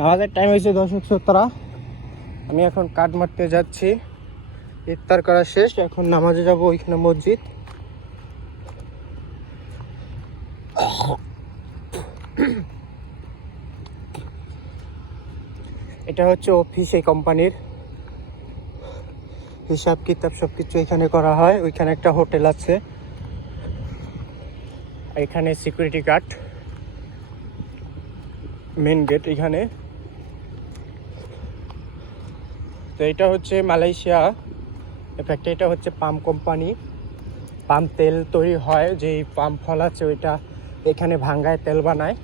নামাজের টাইম হয়েছে দর্শক শ্রোতারা আমি এখন কাঠ মারতে যাচ্ছি। ইফতার করা শেষ, এখন নামাজে যাব ওইখানে মসজিদ। এটা হচ্ছে অফিস এই কোম্পানির হিসাব কিতাব সব কিছু এখানে করা হয়। ওইখানে একটা হোটেল আছে। এখানে সিকিউরিটি গার্ড মেন গেট এখানে। তো এটা হচ্ছে মালয়েশিয়া। এফ্যাক্ট এটা হচ্ছে পাম কোম্পানি। পাম তেল তৈরি হয়, যেই পাম ফল আছে ওইটা এখানে ভাঙ্গায় তেল বানায়।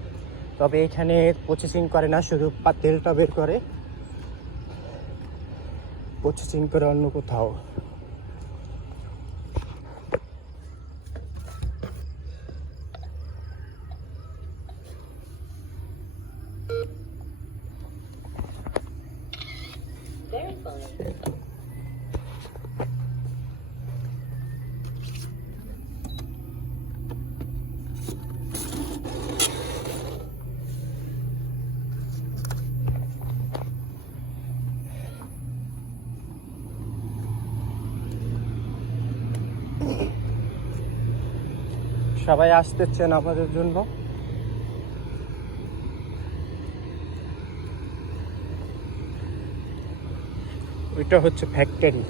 তবে এখানে প্রসেসিং করে না, শুধু তেলটা বের করে। প্রসেসিং করে অন্য কোথাও। সবাই আসতেছেন আমাদের জন্য। ওইটা হচ্ছে ফ্যাক্টরি